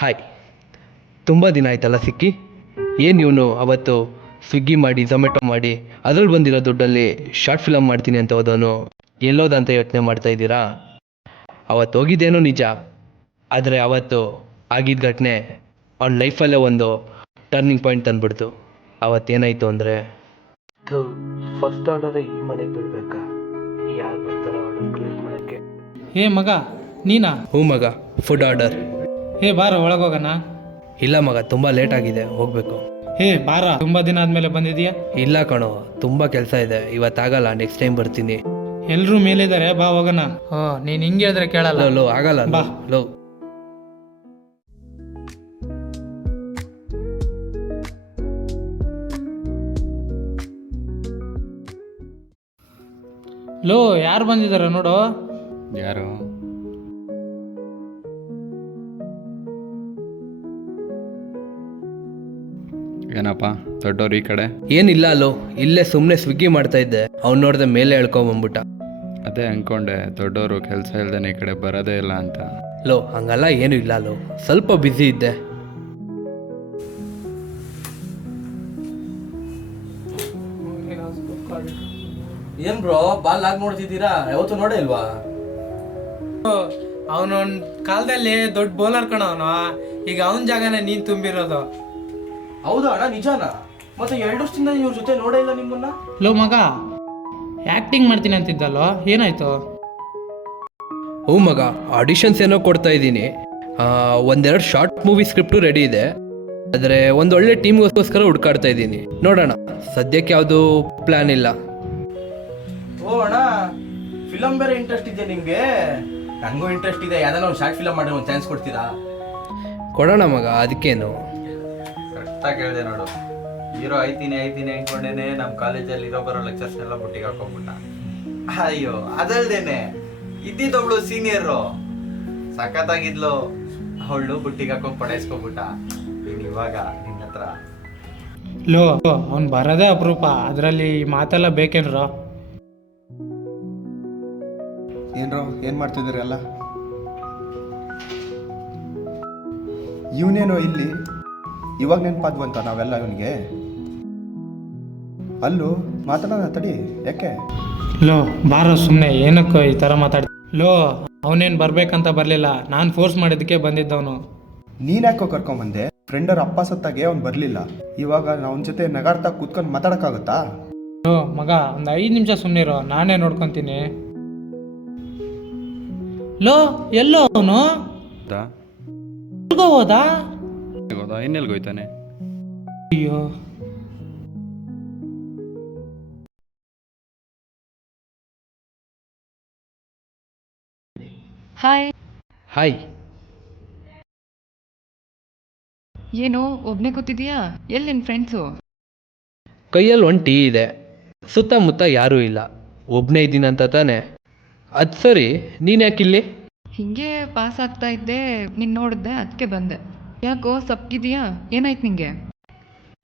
Hi, ತುಂಬ ದಿನ ಆಯ್ತಲ್ಲ ಸಿಕ್ಕಿ. ಏನು ಇವನು ಅವತ್ತು ಸ್ವಿಗ್ಗಿ ಮಾಡಿ ಝೊಮ್ಯಾಟೊ ಮಾಡಿ ಅದ್ರಲ್ಲಿ ಬಂದಿರೋ ದುಡ್ಡಲ್ಲಿ ಶಾರ್ಟ್ ಫಿಲಮ್ ಮಾಡ್ತೀನಿ ಅಂತ ಹೋದವನು ಎಲ್ಲೋದಂತ ಯೋಚನೆ ಮಾಡ್ತಾ ಇದ್ದೀರಾ? ಅವತ್ತು ಹೋಗಿದ್ದೇನೋ ನಿಜ, ಆದರೆ ಅವತ್ತು ಆಗಿದ್ದ ಘಟನೆ ಅವ್ನ ಲೈಫಲ್ಲೇ ಒಂದು ಟರ್ನಿಂಗ್ ಪಾಯಿಂಟ್ ತಂದ್ಬಿಡ್ತು. ಅವತ್ತೇನಾಯಿತು ಅಂದರೆ, ಫಸ್ಟ್ ಆರ್ಡರೇ ಈ ಮನೆಗೆ ಬೀಳ್ಬೇಕಾ? ಯಾರು ಬರ್ತಾರೋ ಆರ್ಡರ್ ಕ್ಲಿಯರ್ ಮಾಡೋಕ್ಕೆ? ಹೇ ಮಗ, ನೀನಾ? ಹ್ಞೂ ಮಗ, ಫುಡ್ ಆರ್ಡರ್. ಹೇ ಬಾರ ಒಳಗೋಗಣ. ಇಲ್ಲ ಮಗ, ತುಂಬ ಲೇಟ್ ಆಗಿದೆ, ಹೋಗಬೇಕು. ಹೇ ಬಾರ, ತುಂಬಾ ದಿನ ಆದ್ಮೇಲೆ ಬಂದಿದೀಯಾ? ಇಲ್ಲ ಕಣೋ, ತುಂಬ ಕೆಲಸ ಇದೆ, ಇವತ್ತಾಗಲ್ಲ, ನೆಕ್ಸ್ಟ್ ಟೈಮ್ ಬರ್ತೀನಿ. ಎಲ್ರೂ ಮೇಲಿದ್ದಾರೆ, ಬಾ ಹೋಗೋಣ. ಓ, ನೀನ್ ಹಿಂಗೆ ಹೇಳಿದ್ರೆ ಕೇಳಲ್ಲ. ಲೋ ಆಗಲ್ಲ, ಬಾ. ಲೋ. ಲೋ, ಯಾರು ಬಂದಿದಾರ ನೋಡು. ಯಾರು? ಏನಪ್ಪ ದೊಡ್ಡವ್ರು ಈ ಕಡೆ? ಏನಿಲ್ಲ ಲೋ, ಇಲ್ಲೇ ಸುಮ್ಮನೆ ಸ್ವಿಗ್ಗಿ ಮಾಡ್ತಾ ಇದ್ದೆ, ಅವ್ನು ನೋಡ್ದೆ ಮೇಲೆ ಎಳ್ಕೊಂಬಂದ್ಬಿಟ್ಟ. ಅದೇ ಅಂದ್ಕೊಂಡೆ ದೊಡ್ಡವರು ಕೆಲಸ ಇಲ್ದೇನೆ ಈ ಕಡೆ ಬರೋದೇ ಇಲ್ಲ ಅಂತ. ಲೋ ಹಂಗಲ್ಲ, ಏನು ಇಲ್ಲ ಲೋ, ಸ್ವಲ್ಪ ಬ್ಯುಸಿ ಇದ್ದೆ. ಏನ್ ಬ್ರೋ ಬಾಲ್ ಆಗಿ ನೋಡ್ತಿದ್ದೀರಾ? ಯಾವತ್ತು ನೋಡೇ ಇಲ್ವಾ? ಅವನು ಕಾಲದಲ್ಲಿ ದೊಡ್ಡ ಬೌಲರ್ ಕಣ ಅವನು. ಈಗ ಅವನ ಜಾಗನೇ ನೀನ್ ತುಂಬಿರೋದು. ಹೌದಾ ಅಣ್ಣ, ನಿಜಾನಾ? ಮತ್ತೆ 2 ವರ್ಷದಿಂದ ಇವ್ರ ಜೊತೆ ನೋಡೇ ಇಲ್ಲ ನಿಮ್ಮನ್ನ. ಲೋ ಮಗ, ಆಕ್ಟಿಂಗ್ ಮಾಡ್ತೀನಿ ಅಂತಿದ್ದಲ್ಲೋ, ಏನಾಯ್ತು? ಹ್ಞೂ ಮಗ, ಆಡಿಷನ್ಸ್ ಏನೋ ಕೊಡ್ತಾ ಇದ್ದೀನಿ. ಒಂದೆರಡು ಶಾರ್ಟ್ ಮೂವಿ ಸ್ಕ್ರಿಪ್ಟು ರೆಡಿ ಇದೆ, ಆದರೆ ಒಂದೊಳ್ಳೆ ಟೀಮ್ಗೋಸ್ಕರ ಹುಡ್ಕಾಡ್ತಾ ಇದ್ದೀನಿ. ನೋಡೋಣ, ಸದ್ಯಕ್ಕೆ ಯಾವುದು ಪ್ಲ್ಯಾನ್ ಇಲ್ಲ. ಓ ಅಣ್ಣ, ಫಿಲಮ್ ಬೇರೆ ಇಂಟ್ರೆಸ್ಟ್ ಇದೆ ನಿಮ್ಗೆ? ನನಗೂ ಇಂಟ್ರೆಸ್ಟ್ ಇದೆ, ಯಾವ್ದಾನ ಒಂದು ಶಾರ್ಟ್ ಫಿಲಮ್ ಮಾಡಿ ಒಂದು ಚಾನ್ಸ್ ಕೊಡ್ತೀರಾ? ಕೊಡೋಣ ಮಗ, ಅದಕ್ಕೇನು. ಕರೆಕ್ಟಾಗಿ ಹೇಳಿದೆ ನೋಡು. ಹೀರೋ ಐತೀನಿ ಅಂದ್ಕೊಂಡೇನೆ ನಮ್ಮ ಕಾಲೇಜಲ್ಲಿ ಇರೋ ಬರೋ ಲೆಕ್ಚರ್ಸ್ನೆಲ್ಲ ಬುಟ್ಟಿಗೆ ಹಾಕೊಂಡ್ಬಿಟ್ಟ. ಅಯ್ಯೋ, ಅದಲ್ದೇನೆ ಇದ್ದಿದ್ದೊಬ್ಳು ಸೀನಿಯರು ಸಖತ್ತಾಗಿದ್ಲು, ಅವಳು ಬುಟ್ಟಿಗೆ ಹಾಕೊಂಡು ಪಡಾಯಿಸ್ಕೊಂಡ್ಬಿಟ್ಟ. ಇವಾಗ ನಿನ್ನ ಹತ್ರ ಲೋ, ಅವ್ನು ಬರೋದೇ ಅಪರೂಪ, ಅದರಲ್ಲಿ ಮಾತೆಲ್ಲ ಬೇಕೇನ್ರೋ? ಏನ್ರೋ ಏನು ಮಾಡ್ತಿದ್ದೀರಿ ಎಲ್ಲ? ಇವನೇನೋ ಇಲ್ಲಿ ಇವಾಗ ನೆನಪಾದ್ವಂತ ನಾವೆಲ್ಲ ಇವನಿಗೆ. ಅಲ್ಲೂ ಮಾತಾಡೋಣ ತಡಿ, ಯಾಕೆ? ಲೋ ಬಾರೋ, ಸುಮ್ಮನೆ ಏನಕ್ಕೋ ಈ ಥರ ಮಾತಾಡ್ತಿ? ಲೋ, ಅವನೇನು ಬರ್ಬೇಕಂತ ಬರಲಿಲ್ಲ, ನಾನು ಫೋರ್ಸ್ ಮಾಡಿದ್ದಕ್ಕೆ ಬಂದಿದ್ದವನು. ನೀನು ಯಾಕೋ ಕರ್ಕೊಂಬಂದೆ? ಫ್ರೆಂಡರ್ ಅಪ್ಪ ಸತ್ತಾಗೆ ಅವ್ನು ಬರಲಿಲ್ಲ, ಇವಾಗ ಅವನ ಜೊತೆ ನಗಾಡ್ತಾ ಕೂತ್ಕೊಂಡು ಮಾತಾಡೋಕ್ಕಾಗುತ್ತಾ? ಲೋ ಮಗ, ಒಂದು 5 ನಿಮಿಷ ಸುಮ್ಮನಿರೋ, ನಾನೇ ನೋಡ್ಕೊತೀನಿ. ಲೋ, ಎಲ್ಲೋ ಅವನು? ಹೋದಾ? ಇನ್ನೆಲ್ಗೋಯ್ತಾನೆ? ಅಯ್ಯೋ, ಹಾಯ್. ಹಾಯ್. ಏನು ಒಬ್ಬನೇ ಕೂತಿದೀಯಾ? ಎಲ್ಲಿ ನಿನ್ನ ಫ್ರೆಂಡ್ಸು? ಕೈಯಲ್ಲಿ ಒಂದು ಟೀ ಇದೆ, ಸುತ್ತಮುತ್ತ ಯಾರೂ ಇಲ್ಲ, ಒಬ್ಬನೇ ಇದ್ದೀನಂತ ತಾನೆ. ಅದು ಸರಿ, ನೀನು ಯಾಕಿಲ್ಲಿ? ಹಿಂಗೆ ಪಾಸ್ ಆಗ್ತಾ ಇದ್ದೆ, ನಿನ್ನ ನೋಡಿದ್ದೆ, ಅದಕ್ಕೆ ಬಂದೆ. ಯಾಕೋ ಸಪ್ಗಿದೀಯಾ? ಏನಾಯ್ತು ನಿಂಗೆ?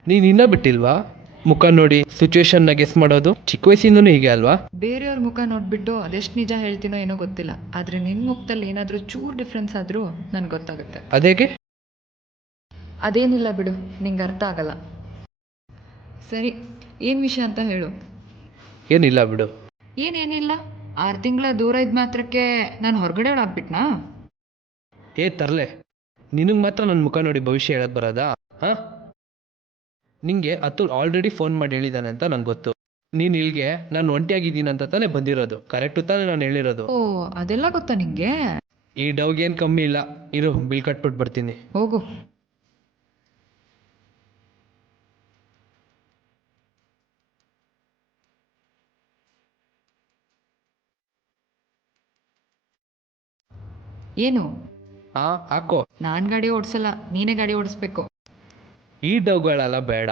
ನೀನು ಇನ್ನೂ ಬಿಟ್ಟಿಲ್ವಾ ಮುಖ ನೋಡಿ ಸಿಚುವೇಶನ್ನ ಗೆಸ್ ಮಾಡೋದು? ಚಿಕ್ಕ ವಯಸ್ಸಿಂದನೂ ಹೀಗೆ ಅಲ್ವಾ? ಬೇರೆಯವ್ರ ಮುಖ ನೋಡಿಬಿಟ್ಟು ಅದೆಷ್ಟು ನಿಜ ಹೇಳ್ತೀನೋ ಏನೋ ಗೊತ್ತಿಲ್ಲ, ಆದರೆ ನಿನ್ನ ಮುಖದಲ್ಲಿ ಏನಾದರೂ ಚೂರು ಡಿಫ್ರೆನ್ಸ್ ಆದರೂ ನನಗೆ ಗೊತ್ತಾಗುತ್ತೆ. ಅದೇಗೆ? ಅದೇನಿಲ್ಲ ಬಿಡು, ನಿಂಗೆ ಅರ್ಥ ಆಗಲ್ಲ. ಸರಿ, ಏನು ವಿಷಯ ಅಂತ ಹೇಳು. ಏನಿಲ್ಲ ಬಿಡು. ಏನೇನಿಲ್ಲ, 6 ತಿಂಗಳ ದೂರ ಇದ್ದ ಮಾತ್ರಕ್ಕೆ ನಾನು ಹೊರಗಡೆ ಆಗ್ಬಿಟ್ನಾ? ತರಲೆ, ನಿನಗೆ ಮಾತ್ರ ನನ್ನ ಮುಖ ನೋಡಿ ಭವಿಷ್ಯ ಹೇಳಕ್ಕೆ ಬರೋದಾ? ಹಾಂ, ನಿಂಗೆ ಅತುಲ್ ಆಲ್ರೆಡಿ ಫೋನ್ ಮಾಡಿ ಹೇಳಿದ್ದಾನೆ ಅಂತ ನನಗೆ ಗೊತ್ತು. ನೀನು ಇಲ್ಲಿಗೆ ನಾನು ಒಂಟಿಯಾಗಿದ್ದೀನಿ ಅಂತ ತಾನೇ ಬಂದಿರೋದು, ಕರೆಕ್ಟು ತಾನೇ ನಾನು ಹೇಳಿರೋದು? ಓ, ಅದೆಲ್ಲ ಗೊತ್ತಾ ನಿಂಗೆ? ಈ ಡೌಗೇನು ಕಮ್ಮಿ ಇಲ್ಲ, ಇರು ಬಿಲ್ ಕಟ್ಬಿಟ್ಟು ಬರ್ತೀನಿ. ಹೋಗು. ಏನು? ಹಾಂ ಹಾಕೋ. ನಾನು ಗಾಡಿ ಓಡಿಸಲ್ಲ, ನೀನೇ ಗಾಡಿ ಓಡಿಸ್ಬೇಕು. ಈ ಡೌಗಳೆಲ್ಲ ಬೇಡ,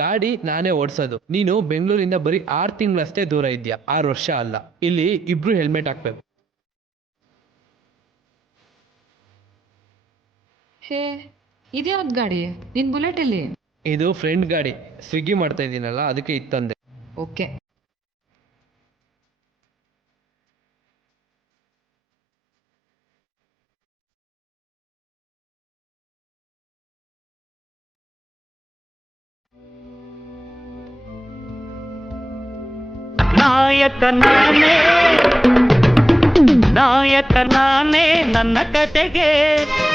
ಗಾಡಿ ನಾನೇ ಓಡಿಸೋದು. ನೀನು ಬೆಂಗಳೂರಿಂದ ಬರೀ 6 ತಿಂಗಳಷ್ಟೇ ದೂರ ಇದೆಯಾ, 6 ವರ್ಷ ಅಲ್ಲ. ಇಲ್ಲಿ ಇಬ್ರು ಹೆಲ್ಮೆಟ್ ಹಾಕ್ಬೇಕು. ಹೇ, ಇದ್ಯಾವ್ದು ಗಾಡಿ? ನಿನ್ನ ಬುಲೆಟ್ ಎಲ್ಲಿ? ಇದು ಫ್ರೆಂಡ್ ಗಾಡಿ, ಸ್ವಿಗ್ಗಿ ಮಾಡ್ತಾ ಇದ್ದೀನಲ್ಲ ಅದಕ್ಕೆ ಇತ್ತಂದೆ. ಓಕೆ. ನಾಯಕ ನಾನೇ ನಾಯಕ ನಾನೇ ನನ್ನ ಕತೆಗೆ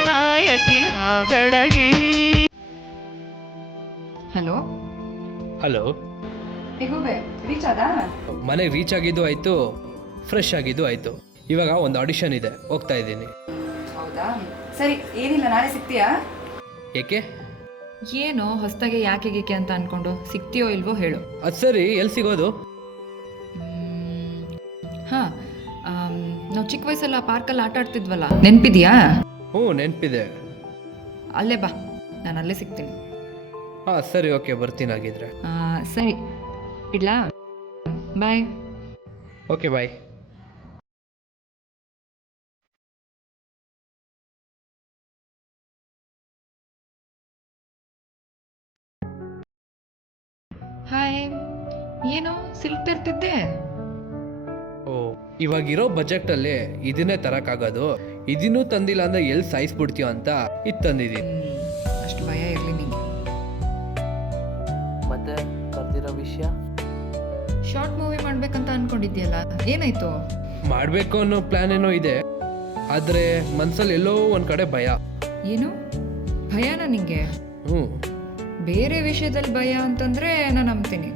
ನಾಯಕಿ ಆಗಡಗಿ. ಹಲೋ ಹಲೋ, ಹೇಗೂವೆ ರೀಚ್ ಆದಾ? ಮನೆಗೆ ರೀಚ್ ಆಗಿದ್ದು ಆಯಿತು, ಫ್ರೆಶ್ ಆಗಿದ್ದು ಆಯಿತು. ಇವಾಗ ಒಂದು ಆಡಿಷನ್ ಇದೆ, ಹೋಗ್ತಾ ಇದ್ದೀನಿ. ಹೌದಾ, ಸರಿ, ಏನಿಲ್ಲ, ನಾಳೆ ಸಿಗ್ತೀಯಾ? ಏಕೆ? ಏನೋ ಹೊಸದಾಗೆ ಯಾಕೆ ಗೀಕೆ ಅಂತ ಅನ್ಕೊಂಡು ಸಿಗ್ತೀಯೋ ಇಲ್ವೋ ಹೇಳು. ಅದು ಸರಿ, ಎಲ್ಲಿ ಸಿಗೋದು? ಹಾಂ, ನಾವು ಚಿಕ್ಕ ವಯಸ್ಸಲ್ಲ ಪಾರ್ಕಲ್ಲಿ ಆಟ ಆಡ್ತಿದ್ವಲ್ಲ, ನೆನಪಿದೆಯಾ? ಹ್ಞೂ, ನೆನಪಿದೆ. ಅಲ್ಲೇ ಬಾ, ನಾನು ಅಲ್ಲೇ ಸಿಗ್ತೀನಿ. ಹಾಂ ಸರಿ, ಓಕೆ, ಬರ್ತೀನಿ ಹಾಗಿದ್ರೆ. ಸರಿ, ಇಡ್ಲಾ? ಬಾಯ್. ಓಕೆ, ಬಾಯ್. ಹಾಯ್, ಏನೋ ಸಿಲ್ಕ್ ತರ್ತಿದ್ದೆ? ಓ, ಇವಾಗಿರೋ ಬಜೆಟಲ್ಲಿ ಇದನ್ನೇ ತರೋಕ್ಕಾಗೋದು? ಇದನ್ನೂ ತಂದಿಲ್ಲ ಅಂದರೆ ಎಲ್ಲಿ ಸಾಯಿಸ್ಬಿಡ್ತೀಯೋ ಅಂತ ಇದು ತಂದಿದ್ದೀನಿ. ಅಷ್ಟು ಭಯ ಇರಲಿ ನಿಂಗೆ. ಮತ್ತೆ ಬರ್ದಿರೋ ವಿಷಯ? ಶಾರ್ಟ್ ಮೂವಿ ಮಾಡ್ಬೇಕಂತ ಅನ್ಕೊಂಡಿದ್ಯಲ್ಲ, ಏನಾಯ್ತು? ಮಾಡಬೇಕು ಅನ್ನೋ ಪ್ಲ್ಯಾನ್ ಏನೋ ಇದೆ, ಆದರೆ ಮನಸ್ಸಲ್ಲಿ ಎಲ್ಲೋ ಒಂದು ಕಡೆ ಭಯ. ಏನು ಭಯನಾ ನಿಂಗೆ? ಹ್ಞೂ. ಬೇರೆ ವಿಷಯದಲ್ಲಿ ಭಯ ಅಂತಂದರೆ ನಾನು ನಂಬ್ತೀನಿ,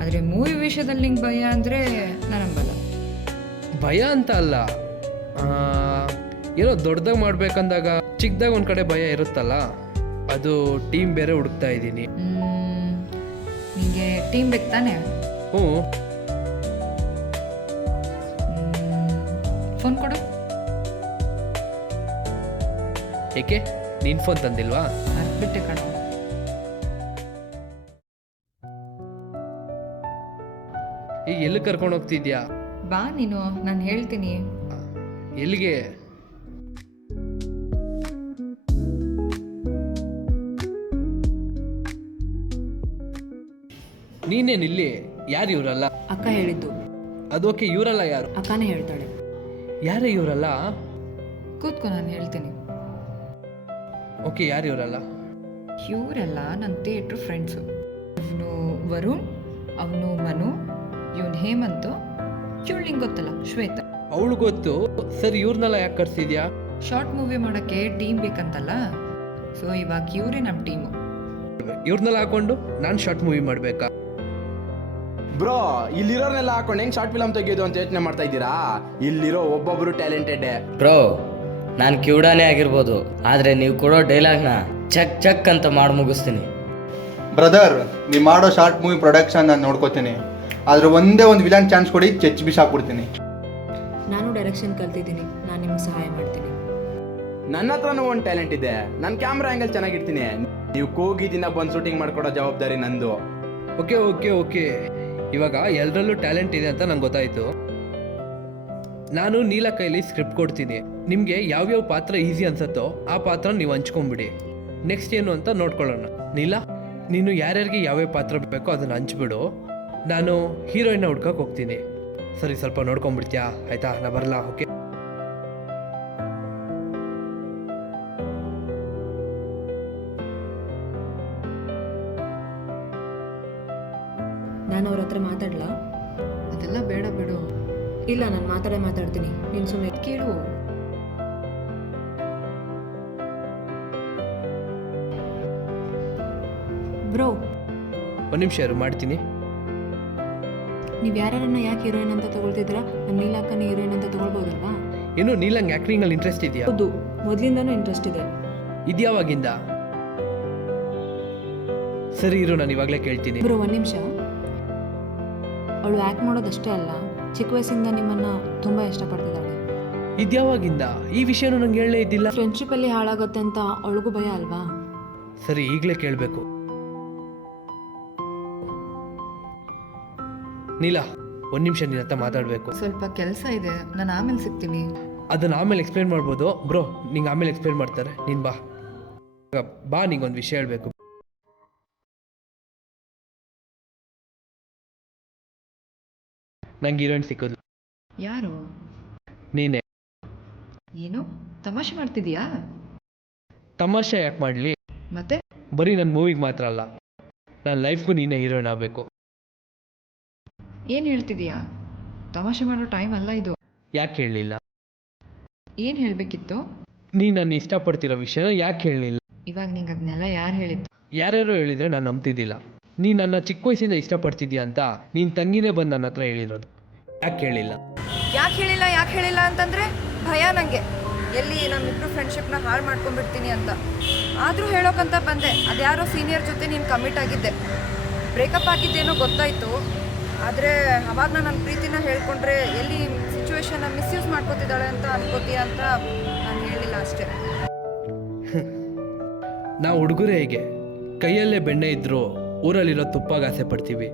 ಆದರೆ ಮೂವಿ ವಿಷಯದಲ್ಲಿ ನಿಂಗೆ ಭಯ ಅಂದರೆ ನಾನು ನಂಬಲ್ಲ. ಭಯ ಅಂತ ಅಲ್ಲ, ಏನೋ ದೊಡ್ಡದಾಗಿ ಮಾಡ್ಬೇಕಂದಾಗ ಚಿಕ್ಕದಾಗ ಒಂದು ಕಡೆ ಭಯ ಇರುತ್ತಲ್ಲ, ಅದು ಟೀಮ್ ಬೇರೆ ಹುಡುಕ್ತಾ ಇದ್ದೀನಿ. ನಿಂಗೆ ಟೀಮ್ ಬೇಕು ತಾನೆ? ಹ್ಞೂ. ಫೋನ್ ಕೊಡು. ಏಕೆ, ನೀನು ಫೋನ್ ತಂದಿಲ್ವಾ? ಮರ್ತ್ಬಿಟ್ಟೆ ಕಣ. ಈಗ ಎಲ್ಲಿ ಕರ್ಕೊಂಡು ಹೋಗ್ತಿದ್ಯಾ? ಬಾ ನೀನು, ನಾನು ಹೇಳ್ತೀನಿ. ಎಲ್ಲಿಗೆ? ನೀನೇನಿಲ್ಲಿ? ಯಾರು ಇವರಲ್ಲ? ಅಕ್ಕ ಹೇಳಿದ್ದು. ಅದೋಕೆ, ಇವರಲ್ಲ ಯಾರು? ಅಕ್ಕನೇ ಹೇಳ್ತಾಳೆ. ಯಾರೇ ಇವರಲ್ಲ? ಕೂತ್ಕೊ, ನಾನು ಹೇಳ್ತೀನಿ. ಓಕೆ, ಯಾರು ಇವರಲ್ಲ? ಇವರೆಲ್ಲ ನನ್ನ ಥಿಯೇಟ್ರ್ ಫ್ರೆಂಡ್ಸು. ಅವನು ವರುಣ್, ಅವನು ಮನು, ಇವನು ಹೇಮಂತು, ಇವಳು ನಿಂಗೆ ಗೊತ್ತಲ್ಲ ಶ್ವೇತಾ. ಅವಳು ಗೊತ್ತು, ಸರಿ, ಇವ್ರನ್ನೆಲ್ಲ ಯಾಕೆ ಕರ್ಸಿದ್ಯಾ? ಶಾರ್ಟ್ ಮೂವಿ ಮಾಡೋಕ್ಕೆ ಟೀಮ್ ಬೇಕಂತಲ್ಲ, ಸೊ ಇವಾಗ ಇವರೇ ನಮ್ಮ ಟೀಮು. ಇವ್ರನ್ನೆಲ್ಲ ಹಾಕೊಂಡು ನಾನು ಶಾರ್ಟ್ ಮೂವಿ ಮಾಡಬೇಕಾ? ಬ್ರೋ, ಇಲ್ಲಿರೋರ್ನೆಲ್ಲ ಹಾಕೊಂಡು ಹೆಂಗ್ ಶಾರ್ಟ್ ಫಿಲಮ್ ತೆಗೆಯೋದು ಅಂತ ಯೋಚನೆ ಮಾಡ್ತಾ ಇದ್ದೀರಾ? ಇಲ್ಲಿರೋ ಒಬ್ಬೊಬ್ರು ಟ್ಯಾಲೆಂಟೆಡ್. ಬ್ರೋ, ನಾನು ಕಿವುಡಾನೇ ಆಗಿರ್ಬೋದು, ಆದರೆ ನೀವು ಕೊಡೋ ಡೈಲಾಗ್ನ ಚಕ್ ಚಕ್ ಅಂತ ಮಾಡಿ ಮುಗಿಸ್ತೀನಿ. ಬ್ರದರ್, ನೀವು ಮಾಡೋ ಶಾರ್ಟ್ ಮೂವಿ ಪ್ರೊಡಕ್ಷನ್ ನಾನು ನೋಡ್ಕೋತೀನಿ, ಆದರೆ ಒಂದೇ ಒಂದು ವಿಲನ್ ಚಾನ್ಸ್ ಕೊಡಿ, ಚೆಚ್ ಬಿಸಾಕ್ಬಿಡ್ತೀನಿ. ನಾನು ಡೈರೆಕ್ಷನ್ ಕಲ್ತಿದ್ದೀನಿ, ನಾನು ನಿಮ್ಗೆ ಸಹಾಯ ಮಾಡ್ತೀನಿ. ನನ್ನ ಹತ್ರನೂ ಒಂದು ಟ್ಯಾಲೆಂಟ್ ಇದೆ, ನಾನು ಕ್ಯಾಮ್ರಾ ಆ್ಯಂಗಲ್ ಚೆನ್ನಾಗಿರ್ತೀನಿ. ನೀವು ಕೂಗಿ ದಿನ ಬಂದು ಶೂಟಿಂಗ್ ಮಾಡ್ಕೊಡೋ ಜವಾಬ್ದಾರಿ ನಂದು. ಓಕೆ ಓಕೆ ಓಕೆ, ಇವಾಗ ಎಲ್ಲರಲ್ಲೂ ಟ್ಯಾಲೆಂಟ್ ಇದೆ ಅಂತ ನಂಗೆ ಗೊತ್ತಾಯಿತು. ನಾನು ನೀಲ ಕೈಲಿ ಸ್ಕ್ರಿಪ್ಟ್ ಕೊಡ್ತೀನಿ, ನಿಮಗೆ ಯಾವ್ಯಾವ ಪಾತ್ರ ಈಸಿ ಅನ್ಸತ್ತೋ ಆ ಪಾತ್ರ ನೀವು ಹಂಚ್ಕೊಂಬಿಡಿ. ನೆಕ್ಸ್ಟ್ ಏನು ಅಂತ ನೋಡ್ಕೊಳ್ಳೋಣ. ನೀಲ, ನೀನು ಯಾರ್ಯಾರಿಗೆ ಯಾವ್ಯಾವ ಪಾತ್ರ ಬೇಕೋ ಅದನ್ನು ಹಂಚ್ಬಿಡು, ನಾನು ಹೀರೋಯಿನ್ನ ಹುಡ್ಕಕ್ಕೆ ಹೋಗ್ತೀನಿ. ಸರಿ, ಸ್ವಲ್ಪ ನೋಡ್ಕೊಂಬಿಡ್ತೀಯಾ? ಆಯಿತಾ, ನಾ ಬರಲ್ಲ. ಓಕೆ. ನಾನು ಅವ್ರ ಹತ್ರ ಮಾತಾಡ್ಲಾ? ಅದೆಲ್ಲ ಬೇಡ ಬಿಡು. ಇಲ್ಲ, ನಾನು ಮಾತಾಡ್ತೀನಿ, ನೀನು ಸುಮ್ಮನೆ ಕೇಳು. ಬ್ರೋ, ಒಂದು ನಿಮಿಷ ಇರು, ಮಾಡ್ತೀನಿ. ನೀವು ಯಾರನ್ನ ಯಾಕೆ ಹೀರೋಯಿನ್ ಅಂತ ತಗೊಳ್ತಿದ್ದೀರಾ? ನಮ್ಮ ನೀಲಾಕನ ಹೀರೋಯಿನ್ ಅಂತ ತಗೊಳ್ಬೋದಲ್ವಾ? ಏನು ನೀಲಂಗೆ ಆ್ಯಕ್ಟಿಂಗಲ್ಲಿ ಇಂಟ್ರೆಸ್ಟ್ ಇದೆಯಾ? ಹೌದು, ಮೊದಲಿಂದನೂ ಇಂಟ್ರೆಸ್ಟ್ ಇದೆ. ಇದ್ಯಾವಾಗಿಂದ? ಸರಿ ಇರು, ನಾನು ಇವಾಗಲೇ ಕೇಳ್ತೀನಿ. ಬ್ರೋ, ಒಂದು ನಿಮಿಷ. ಅವಳು ಆ್ಯಕ್ಟ್ ಮಾಡೋದಷ್ಟೇ ಅಲ್ಲ, ಚಿಕ್ಕ ವಯಸ್ಸಿಂದ ನಿಮ್ಮನ್ನು ತುಂಬ ಇಷ್ಟಪಡ್ತಿದ್ದಾಳೆ. ಇದ್ಯಾವಾಗಿಂದ? ಈ ವಿಷಯನೂ ನಂಗೆ ಹೇಳಲೇ ಇದ್ದಿಲ್ಲ. ಫ್ರೆಂಡ್ಶಿಪ್ಪಲ್ಲಿ ಹಾಳಾಗುತ್ತೆ ಅಂತ ಅವಳಿಗೂ ಭಯ ಅಲ್ವಾ? ಸರಿ, ಈಗಲೇ ಕೇಳಬೇಕು. ನೀಲ, ಒಂದು ನಿಮಿಷ ನಿನ್ನ ಹತ್ರ ಮಾತಾಡಬೇಕು. ಸ್ವಲ್ಪ ಕೆಲಸ ಇದೆ, ನಾನು ಆಮೇಲೆ ಸಿಗ್ತೀನಿ. ಅದನ್ನು ಆಮೇಲೆ ಎಕ್ಸ್ಪ್ಲೇನ್ ಮಾಡ್ಬೋದು. ಬ್ರೋ, ನಿಂಗೆ ಆಮೇಲೆ ಎಕ್ಸ್ಪ್ಲೇನ್ ಮಾಡ್ತಾರೆ, ನೀನು ಬಾ. ಬಾ, ನಿಂಗೊಂದು ವಿಷಯ ಹೇಳಬೇಕು. ನಂಗೆ ಹೀರೋಯಿನ್ ಸಿಕ್ಕೋದು. ಯಾರು? ನೀನೇ. ಏನು ತಮಾಷೆ ಮಾಡ್ತಿದೀಯಾ? ತಮಾಷೆ ಯಾಕೆ ಮಾಡಲಿ? ಮತ್ತೆ ಬರೀ ನನ್ನ ಮೂವಿಗೆ ಮಾತ್ರ ಅಲ್ಲ, ನನ್ನ ಲೈಫ್ಗೂ ನೀನೇ ಹೀರೋಯಿನ್ ಆಗಬೇಕು. ಏನು ಹೇಳ್ತಿದೀಯಾ? ತಮಾಷೆ ಮಾಡೋ ಟೈಮ್ ಅಲ್ಲ ಇದು. ಯಾಕೆ ಹೇಳಲಿಲ್ಲ? ಏನು ಹೇಳಬೇಕಿತ್ತು? ನೀ ನನ್ನ ಇಷ್ಟಪಡ್ತಿರೋ ವಿಷಯನ ಯಾಕೆ ಹೇಳಲಿಲ್ಲ? ಇವಾಗ ನಿಂಗೆ ಅದನ್ನೆಲ್ಲ ಯಾರು ಹೇಳಿದ್ದು? ಯಾರ್ಯಾರೋ ಹೇಳಿದರೆ ನಾನು ನಂಬ್ತಿದ್ದಿಲ್ಲ. ನೀ ನನ್ನ ಚಿಕ್ಕ ವಯಸ್ಸಿಂದ ಇಷ್ಟಪಡ್ತಿದ್ದೀಯ ಅಂತ ನೀನು ತಂಗಿನೇ ಬಂದು ನನ್ನ ಹತ್ರ ಹೇಳಿರೋದು. ಯಾಕೆ ಹೇಳಿಲ್ಲ? ಯಾಕೆ ಹೇಳಿಲ್ಲ ಅಂತಂದರೆ ಭಯ ನನಗೆ, ಎಲ್ಲಿ ನಮ್ಮಿಬ್ಬರು ಫ್ರೆಂಡ್ಶಿಪ್ನ ಹಾಳು ಮಾಡ್ಕೊಂಡ್ಬಿಡ್ತೀನಿ ಅಂತ. ಆದರೂ ಹೇಳೋಕ್ಕಂತ ಬಂದೆ. ಅದ್ಯಾರೋ ಸೀನಿಯರ್ ಜೊತೆ ನೀನು ಕಮಿಟ್ ಆಗಿದ್ದೆ, ಬ್ರೇಕಪ್ ಆಗಿದ್ದೇನೋ ಗೊತ್ತಾಯಿತು. ಆದರೆ ಅವಾಗ ನನ್ನ ಪ್ರೀತಿನ ಹೇಳ್ಕೊಂಡ್ರೆ ಎಲ್ಲಿ ಸಿಚುವೇಶನ್ನ ಮಿಸ್ಯೂಸ್ ಮಾಡ್ಕೋತಿದ್ದಾಳೆ ಅಂತ ಅನ್ಕೋತೀಯ ಅಂತ ನಾನು ಹೇಳಿಲ್ಲ ಅಷ್ಟೇ. ನಾವು ಹುಡುಗರೇ ಹೇಗೆ ಕೈಯಲ್ಲೇ ಬೆಣ್ಣೆ ಇದ್ದರೂ ಊರಲ್ಲಿರೋ ತುಪ್ಪಗೆ ಆಸೆ ಪಡ್ತೀವಿ.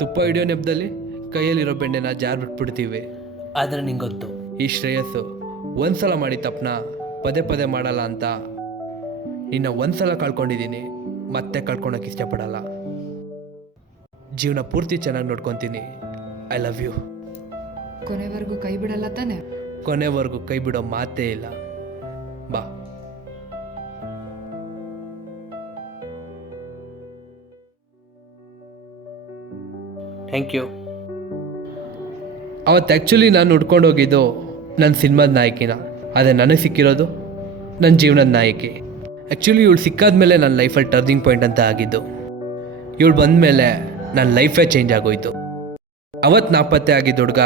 ತುಪ್ಪ ಹಿಡಿಯೋ ನೆಪದಲ್ಲಿ ಕೈಯಲ್ಲಿರೋ ಬೆಣ್ಣೆನ ಜಾರ್ ಬಿಟ್ಬಿಡ್ತೀವಿ. ಆದರೆ ನಿಂಗೆ ಗೊತ್ತು, ಈ ಶ್ರೇಯಸ್ಸು ಒಂದ್ಸಲ ಮಾಡಿ ತಪ್ಪನ ಪದೇ ಪದೇ ಮಾಡಲ್ಲ ಅಂತ. ನಿನ್ನ ಒಂದ್ಸಲ ಕಳ್ಕೊಂಡಿದ್ದೀನಿ, ಮತ್ತೆ ಕಳ್ಕೊಳಕ್ಕೆ ಇಷ್ಟಪಡಲ್ಲ. ಜೀವನ ಪೂರ್ತಿ ಚೆನ್ನಾಗಿ ನೋಡ್ಕೊತೀನಿ. I love you. ಕೊನೆವರೆಗೂ ಕೈ ಬಿಡಲ್ಲ ತಾನೆ? ಕೊನೆವರೆಗೂ ಕೈ ಬಿಡೋ ಮಾತೇ ಇಲ್ಲ. ಬಾ. Thank you. ಅವತ್ತು ಆ್ಯಕ್ಚುಲಿ ನಾನು ಹುಡ್ಕೊಂಡು ಹೋಗಿದ್ದು ನನ್ನ ಸಿನಿಮಾದ ನಾಯಕಿನ. ಆದರೆ ನನಗೆ ಸಿಕ್ಕಿರೋದು ನನ್ನ ಜೀವನದ ನಾಯಕಿ. ಆ್ಯಕ್ಚುಲಿ ಇವಳು ಸಿಕ್ಕಾದ್ಮೇಲೆ ನನ್ನ ಲೈಫಲ್ಲಿ ಟರ್ನಿಂಗ್ ಪಾಯಿಂಟ್ ಅಂತ ಆಗಿದ್ದು. ಇವಳು ಬಂದಮೇಲೆ ನನ್ನ ಲೈಫೇ ಚೇಂಜ್ ಆಗೋಯ್ತು. ಅವತ್ತು ನಾಪತ್ತೆ ಆಗಿದ್ದ ಹುಡುಗ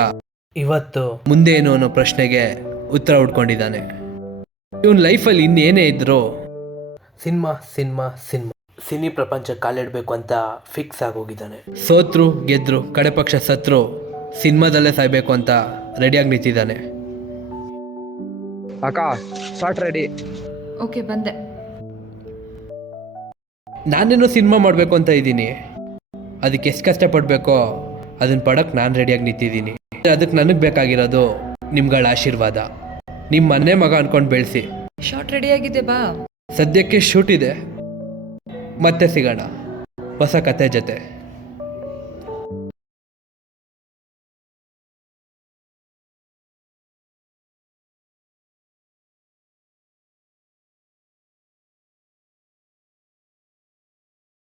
ಇವತ್ತು ಮುಂದೆ ಏನು ಅನ್ನೋ ಪ್ರಶ್ನೆಗೆ ಉತ್ತರ ಹುಡ್ಕೊಂಡಿದ್ದಾನೆ. ಇವನ ಲೈಫಲ್ಲಿ ಇನ್ನೇನೇ ಇದ್ದರೂ ಸಿನಿಮಾ ಸಿನಿಮಾ ಸಿನಿಮಾ ಸಿನಿ ಪ್ರಪಂಚ ಕಾಲಿಡಬೇಕು ಅಂತ ಫಿಕ್ಸ್ ಆಗೋಗಿದ್ದಾನೆ. ಸೋತ್ರು ಗೆದ್ರು, ಕಡೆ ಪಕ್ಷ ಸತ್ರು ಸಿನಿಮಾದಲ್ಲೇ ಸಾಯ್ಬೇಕು ಅಂತ ರೆಡಿಯಾಗಿ ನಿಂತಿದ್ದಾನೆ. ಅಕ್ಕ ಶಾರ್ಟ್ ರೆಡಿ. ಓಕೆ, ಬಂದೆ. ನಾನೇನೋ ಸಿನಿಮಾ ಮಾಡಬೇಕು ಅಂತ ಇದ್ದೀನಿ. ಅದಕ್ಕೆ ಎಷ್ಟು ಕಷ್ಟಪಡಬೇಕೋ ಅದನ್ನು ಪಡೋಕ್ಕೆ ನಾನು ರೆಡಿಯಾಗಿ ನಿಂತಿದ್ದೀನಿ. ಅದಕ್ಕೆ ನನಗೆ ಬೇಕಾಗಿರೋದು ನಿಮ್ಗಳ ಆಶೀರ್ವಾದ. ನಿಮ್ಮ ಮನೆ ಮಗ ಅಂದ್ಕೊಂಡು ಬೆಳೆಸಿ. ಶಾರ್ಟ್ ರೆಡಿಯಾಗಿದೆ, ಬಾ. ಸದ್ಯಕ್ಕೆ ಶೂಟ್ ಇದೆ, ಮತ್ತೆ ಸಿಗೋಣ ಹೊಸ ಕತೆ ಜೊತೆ.